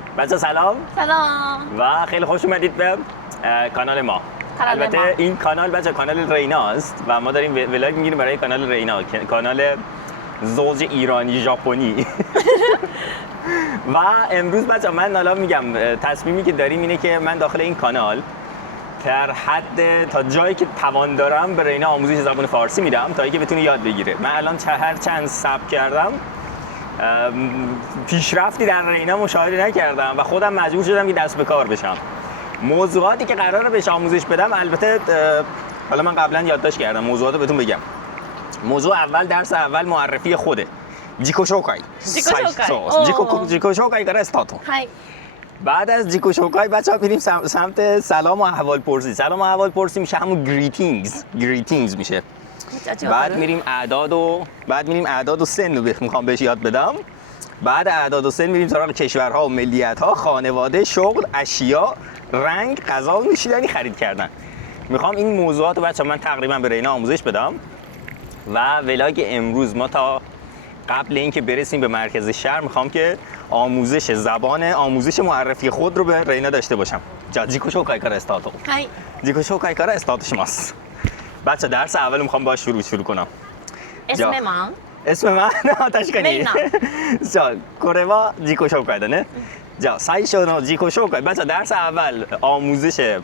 باشیم. بچه سلام و خیلی خوش اومدید به کانال ما. البته این کانال بچه کانال رینا است و ما داریم ولاگ میگیریم برای کانال رینا، کانال زوج ایرانی ژاپنی. و امروز بچه من الان میگم تصمیمی که داریم اینه که من داخل این کانال در حد تا جایی که توان دارم به رینا آموزش زبان فارسی میدم تا اینکه بتونه یاد بگیره. من الان هر چند ثبت کردم پیشرفتی در رینا مشاهده نکردم و خودم مجبور شدم که دست به کار بشم. موضوعاتی که قراره بهش آموزش بدم البته حالا من قبلا یادداشت کردم موضوعات رو بهتون بگم. موضوع اول درس اول معرفی خوده. جیکو شوکای. جیکو شوکایからスタート. بعد از جیکو شوکای بچه‌ها میریم سمت سلام و احوال پرسی. سلام و احوال پرسی میشه همون گریتینگز میشه. بعد میریم اعداد و سن رو میخوام بهش یاد بدم. بعد اعداد و سن میریم سراغ کشورها و ملیت‌ها، خانواده، شغل، اشیا، رنگ، غذا و نوشیدنی خرید کردن. میخوام این موضوعات رو بچه‌ها من تقریبا به رینا آموزش بدم و ولاگ امروز ما تا قبل اینکه برسیم به مرکز شهر میخوام که آموزش زبان، آموزش معرفی خود رو به رینا داشته باشم. جا جیکو شوکای کارا استارت. جیکو شوکای کارا استارت شماست. بچه درس اول میخوام باهاش شروع کنم. اسم من確かに。じゃあこれは自己紹介だね。じゃあ最初の自己紹介。بچه درس اول آموزش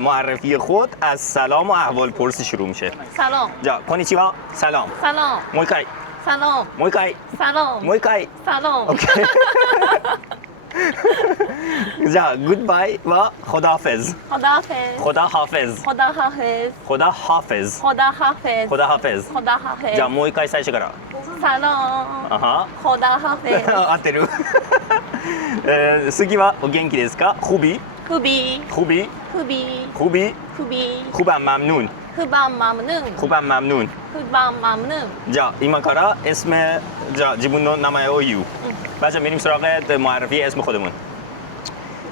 معرفی خود از سلام و احوال پرسی شروع میشه. سلام.じゃあこんにちは。سلام. سلام.もう一回。سلام.もう一回。سلام.もう一回。سلام. اوکی.じゃあグッバイはخداحافظ. خداحافظ. خداحافظ. خداحافظ. خداحافظ. خداحافظ. خداحافظ. خداحافظ. じゃあもう一回最初から。سلام. خداحافظ.合ってる。次はお元気ですか？خوبی؟ خوبی. خوبی؟ خوبی. خوبی؟ خوبی. خوبم ممنون. خوبم ممنون. خوبم ممنون. خوبم ممنون.じゃあ今からじゃあ自分の名前を言う。بچه میریم سراغ معرفی اسم خودمون.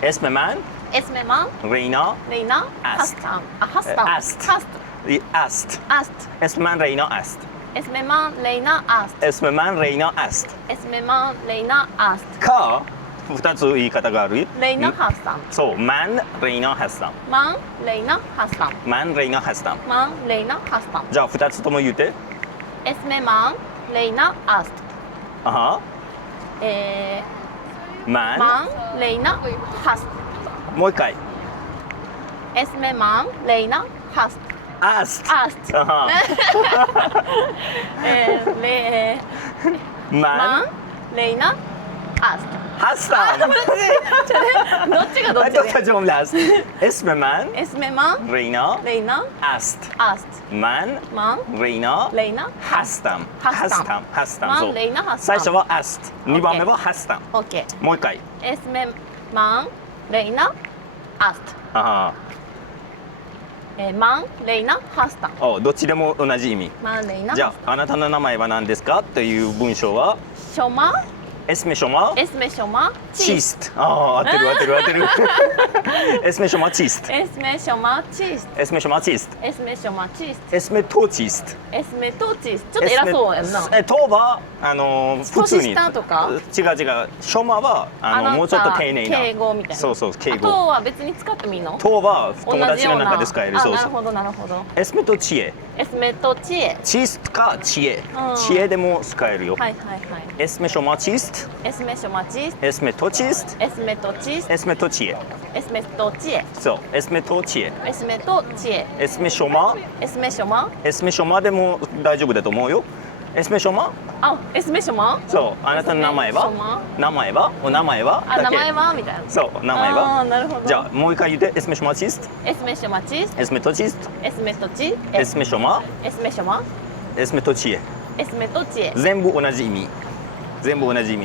اسم من اسم من رینا رینا است. است. اسم من رینا است. اسم من رینا است. اسم من رینا است. اسم من رینا است.か2つ言い方がある。رینا هستم.そう、من رینا هستم. من رینا هستم. من رینا هستم. من رینا هستم.じゃあ2つとも言って。اسم من رینا است. من رینا هست.もう一回。اسم من رینا هست. است. من رینا است. هستم.どっちがどっちدو تا جمله است. اسم من اسم من رینا رینا است. است. من رینا هستم. من رینا هستم. 最初は است。2番目は هستم。 OK。もう一回。اسم من رینا است。من رینا هستم。どっちでも同じ意味。من رینا。じゃああなたの名前は何ですかという文章は。شما اسم شما اسم شما چیست؟合ってるاسم شما چیست؟ اسم شما چیست؟ اسم شما چیست؟ اسم شما چیست؟ اسم تو چیست؟ اسم تو چیست؟ちょっと偉そうやんな。とは普通に。年下とか？違う。ショマはもうちょっと丁寧な。敬語みたいな。そう敬語。とは別に使ってもいいの？とは友達の中で使える。なるほど。エスメと知恵。エスメと知恵。チスか知恵。知恵でも使えるよ。はい。エスメショマチスト。エスメショマチスト。エスメとチスト。エスメとチスト。エスメと知恵。エスメと知恵。そう、エスメと知恵。エスメと知恵。エスメショマ。エスメショマ。エスメショマでも大丈夫だと思うよ。エスメショマ？エスメショマ？そう、あなたの名前は？お名前は？名前はみたいな。そう、名前は？なるほど。じゃあもう一回言って。エスメショマチスト。エスメショマチスト。エスメとチスト。エスメとチ。エスメショマ。エスメショマ。エスメと知恵。エスメと知恵。全部同じ意味。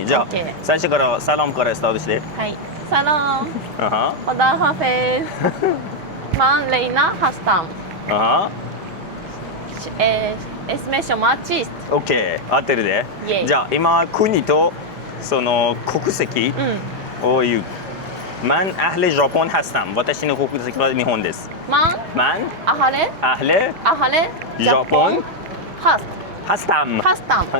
じゃあ最初からサラムからスタートして。はい。サラム。خداحافظ. من رینا هستم. اسم شما چیست؟ اوکی. 合ってるで。じゃあ今国とその国籍を言う。من اهل ژاپن هستم. 私の国籍は日本です。من اهل ژاپن هستم.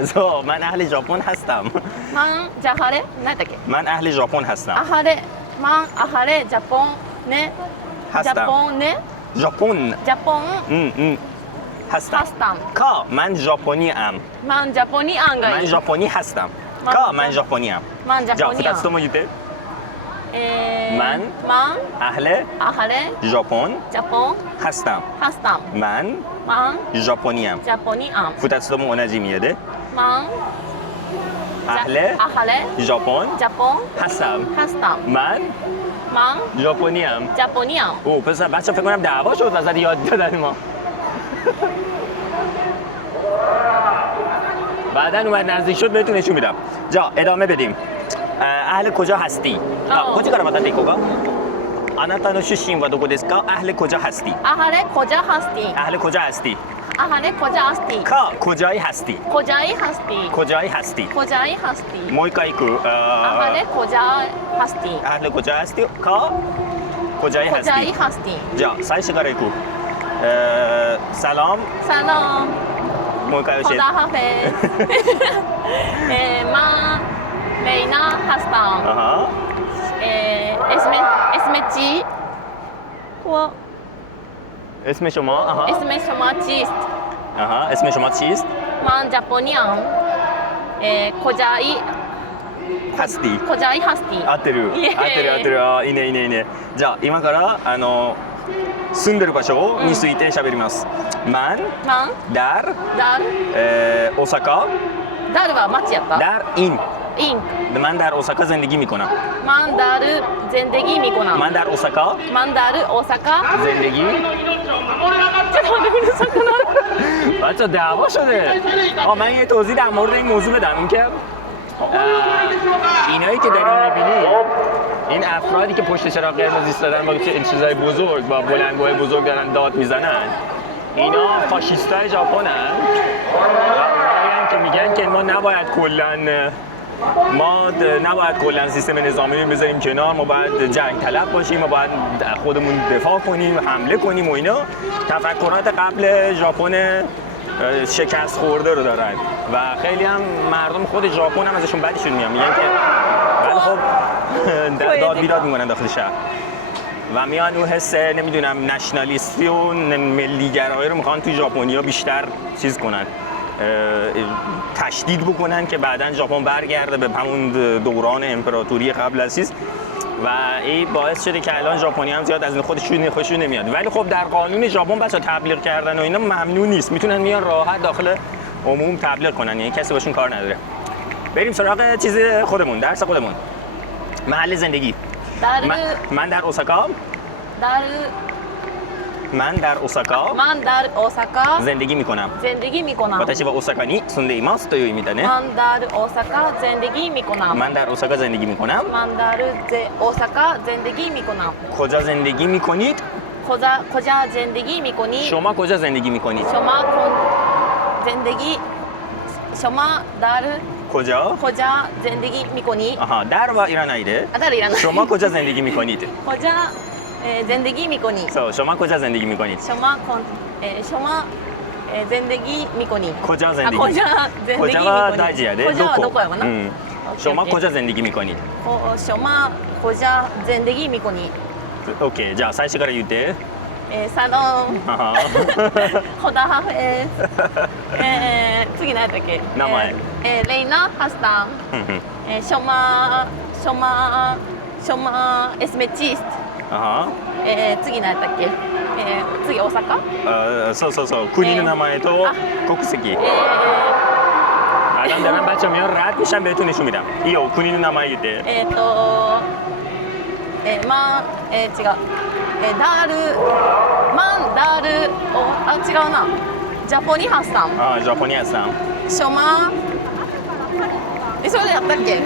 そう、من اهل ژاپن هستم. من جهاره نداره. من اهل ژاپن هستم. من اهل ژاپن نه. هستم. ژاپن نه. ژاپن ژاپن هستم. هستم. کا من ژاپنی ام. من ژاپنی انگاری. من ژاپنی هستم. کا من ژاپنی ام. من جا ژاپنی فوتاتسو مو یوده. من اهل ژاپن هستم. من ژاپنی ام. فوتاتسو مو اونجی میاده. من اهل ژاپن هستم. من ژاپنی ام. او پس بچه فکر کنم دعوا شد وسط یاد دادن ما. بعدن اومد نزدیک شد بهتون نشون میدم. جا ادامه بدیم. اهل کجا هستی؟ کجا کارا باتن دیکوگا؟ آناتا نو شوشین و دوکو دسو کا؟ اهل کجا هستی؟ اهل کجا هستی؟ اهل کجا هستی؟ اهل کجا هستی؟ کا کجایی هستی؟ کجایی هستی؟ کجایی هستی؟ کجایی هستی؟もう一回行く。اهل کجا هستی؟ اهل کجا هستی؟ کا کجایی هستی؟ کجایی هستی؟じゃあ最初から行く。سلام. سلام. もう一回教えて。خدا حافظ. من لینا هستم. آها. اسم چی؟ اسم شما؟ آها. اسم شما چیست؟ آها. اسم شما چیست؟ من ژاپنی ام. کجایی هستی؟ کجایی هستی؟ 合ってる。合ってる合ってる。あ、いいねいいねいいね。じゃあ今から住んでる場所について喋ります。من در اوساکا. درは町やった。در این. من در اوساکا زندگی میکنم. من در زندگی میکنم. من در اوساکا. من در اوساکا زندگی. چه بچه دعوا شده. من یه توضیح در مورد این موضوع بدم. این که اینایی که داریم میبینی، این افرادی که پشت چراغ قرمز ایستادن با چیزای بزرگ با بلندگوهای بزرگ دارن داد میزنن، اینا فاشیستای ژاپنن و اونایی که میگن که ما نباید کلا سیستم نظامی رو بذاریم کنار، ما باید جنگ طلب باشیم، ما باید خودمون دفاع کنیم، حمله کنیم و اینا تفکرات قبل ژاپن شکست خورده رو دارن و خیلی هم مردم خود ژاپن هم ازشون بدشون میاد، میگن که ولی خب داد بیداد میکنن داخل شهر و میان اون حس نمیدونم نشنالیستی و ملیگرایی رو میخوان توی ژاپنیا بیشتر چیز کنن، تشدید بکنن که بعداً ژاپن برگرده به همون دوران امپراتوری قبل از چیز و این باعث شده که الان ژاپنی هم زیاد از این خوششون نمیاد. ولی خب در قانون ژاپن بچا تبلیغ کردن و اینا ممنوع نیست، میتونن میان راحت داخل عموم تبلیغ کنن، یعنی کسی باشون کار نداره. بریم سراغ چیز خودمون، درس خودمون. محل زندگی. من در اوساکا. من در اوساکا زندگی میکنم. واتشی وا اوساکا نی سونده ایماس تو یو ایمی دا نه. من در اوساکا زندگی میکنم. من در اوساکا زندگی میکنم. من در اوساکا زندگی میکنم. کجا زندگی میکنید؟ کجا زندگی میکنید؟ شما کجا زندگی میکنید؟ شما در کجا زندگی میکنید؟ آها، در و ایرانایده. در ایران. شما کجا زندگی میکنید؟ کجا زندگی میکنید؟ شما کجا زندگی میکنید؟ شما زندگی میکنید. کجا زندگی؟ کجاは大事やで。کجاはどこやわな。شما کجا زندگی میکنید؟ شما کجا زندگی میکنید؟ اوکی،じゃあ最初から言って。سلام. خدا حافظ.次何だっけ？名前。レイナハスタン。شما اسم چیست؟次何だっけ？次大阪？そう国の名前と国籍。الان دارن بچه‌ها میان رد میشن بهتون نشون میدم. ایو国の名前言って。違う。違うな。ジャポニハスタン。ジャポニハスタン。ショマそれやったっけ？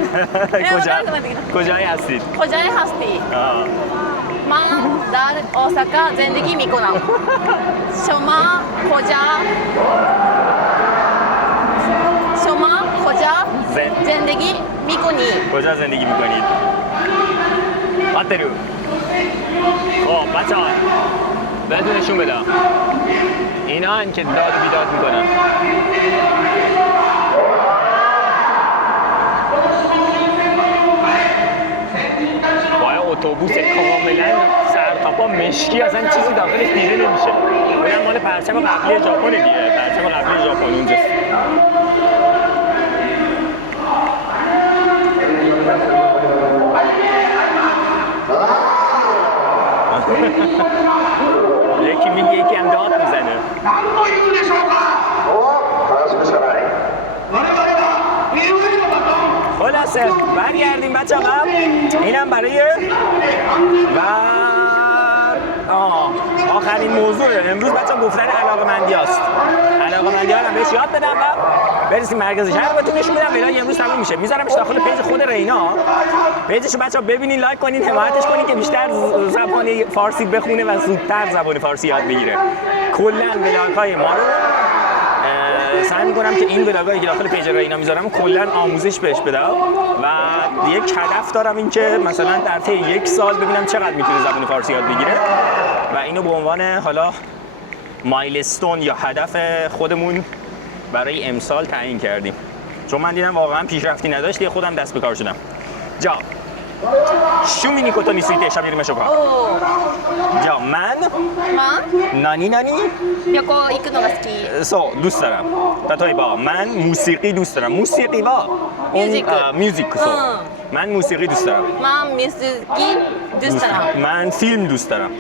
コジャイハスティ。コジャイハスティ。Man dar Osaka zendegi mikonam. Shoma کجا زندگی میکنی؟ کجا زندگی میکنید؟合ってる؟ خب بچه ها بهتون نشون بدم اینا هن که داد و بیداد میکنن. اتوبوس کاملا سر تا پا مشکی، اصلا چیزی داخلش دیده نمیشه. اونم مال پرچم قبلی ژاپن دیگه، پرچم قبلی ژاپن اونجاست. یکی میگه یکی هم داد میزنه. خلاصه برگردیم بچه هم اینم برای و آخرین موضوع امروز بچه گفتن علاقمندی هست. علاقمندی ها رو بهش یاد بدم و برسیم مرکز شهر بهتون نشون بدم. ولی امروز تموم میشه، میذارمش داخل پیج خود رینا. پیجشو بچه‌ها ببینین، لایک کنین، حمایتش کنین که بیشتر زبان فارسی بخونه و زودتر زبان فارسی یاد بگیره. کلا ولاگ‌های ما رو سعی می‌کنم که این ولاگایی که داخل پیج رینا میذارم کلا آموزش بهش بدم و یک هدف دارم، این که مثلا در طی یک سال ببینم چقدر میتونه زبان فارسی یاد بگیره و اینو به عنوان حالا مایلستون یا هدف خودمون برای امسال تعیین کردیم، چون من دیدم واقعا پیشرفتی نداشت، دیگه خودم دست به کار شدم. جا شومی نیکوتو نیسویته شبیه میشه با جا من نانی نانی 旅行行くのが好き。そうدوست دارم.例えばمن موسیقی دوست دارم. موسیقیはمیوزیکそうمن موسیقی دوست دارم. من موسیقی دوست دارم. من فیلم دوست دارم.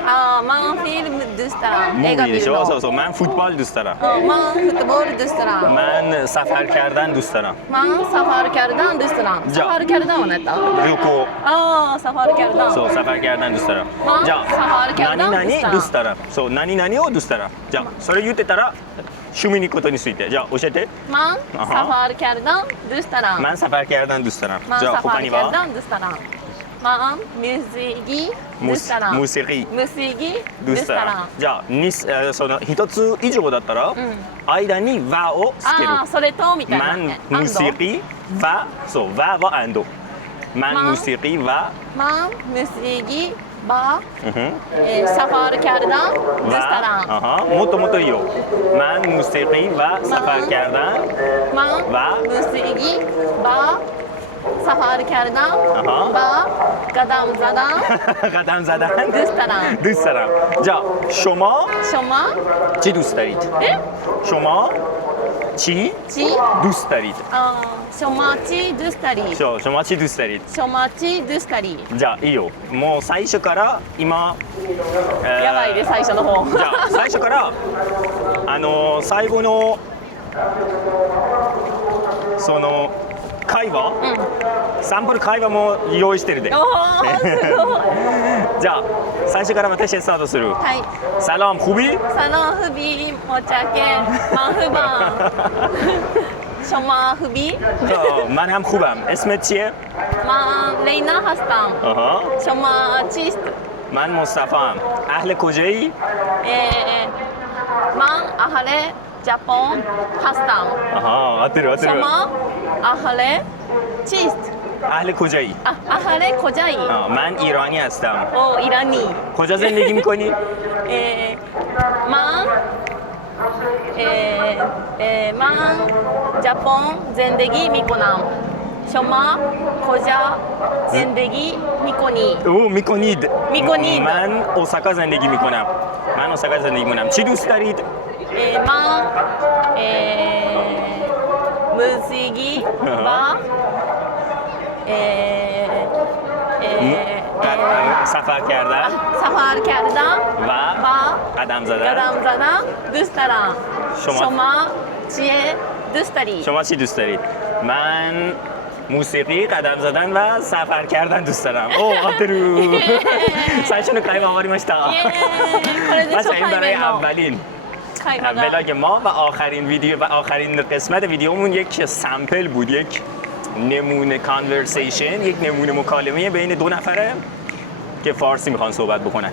من فیلم دوست دارم.映画見るそうそうの。そうمن فوتبال دوست دارم. من فوتبال دوست دارم. من سفر کردن دوست دارم. من سفر کردن دوست دارم. سفر کردنは何だ？旅行سفر کردن.そうسفر کردن دوست دارم. من じゃ سفر あ کردن 何々 دوست دوست دارم. دارم。そう何々をدوست دارم。じゃあそれ言ってたら趣味にことについてじゃあ教えて。 من سفر کردن دوست دارم. من سفر کردن دوست دارم. من じゃあ سفر 他には کردن دوست دارم. من موسیقی دوست دارم. موسیقی موسیقی ドゥ دوست スタラ دارم. じゃあその一つ以上だったら、間に「和」をつける。それとみたいな。 من موسیقی و そう「和」は「アンド」。من موسیقی و من موسیقی با سفر کردن دوست دارم. もっともっといいよ。من موسیقی و سفر کردن من موسیقی با سفر کردن با قدم زدن قدم زدن دوست دارم. دوست دارم.じゃあشما شما چی دوست دارید؟ شما چی چی دوست دارید؟ شما چی دوست داری؟ شما چی دوست دارید؟ شما چی دوست داری؟じゃあいいよ。もう最初から今、やばいで最初の方。じゃあ最初から最後のその会話、サンプル会話も用意してるで。おーすごい。じゃあ最初から私スタートする。はい。 سلام خوبی؟ سلام خوبی متشکرم. من خوبم. شما خوبی؟ من هم خوبم. اسمت چیه؟ من لینا هستم. شما چیست؟ من مصطفیم. اهل کجایی؟ من اهل ژاپن هستم. 合ってる合ってる。 شما اهل چیست؟ اهل کجایی؟ اهل کجایی؟ من ایرانی هستم. او ایرانی. کجا زندگی میکنی؟ من ژاپن زندگی میکنم. شما کجا زندگی میکنی؟ او میکنید. میکنید. من اوساکا زندگی میکنم. من اوساکا زندگی میکنم. چی دوست دارید؟ من موسیقی و سفر کردن و قدم زدن دوست دارم. شما چی دوست داری؟ شما چی دوست دارید؟ من موسیقی، قدم زدن و سفر کردن دوست دارم. او آترو. 最初の会話終わりました。これで初 این 対 برای 面の اولین 会話が ولاگ ما و آخرین ویدیو و آخرین قسمت ویدیومون یک سامپل بود، یک نمونه کانورسیشن، یک نمونه مکالمه بین دو نفره که فارسی میخوان صحبت بکنن.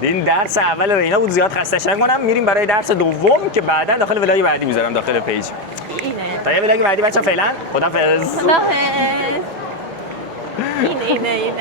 این درس اول رینا بود، زیاد خستش نکنم. میریم برای درس دوم که بعدا داخل ولاگ بعدی میذارم داخل پیج. اینه. تا یه ولاگ بعدی بچه‌ها فعلا خدافظ. خداحافظ. اینه.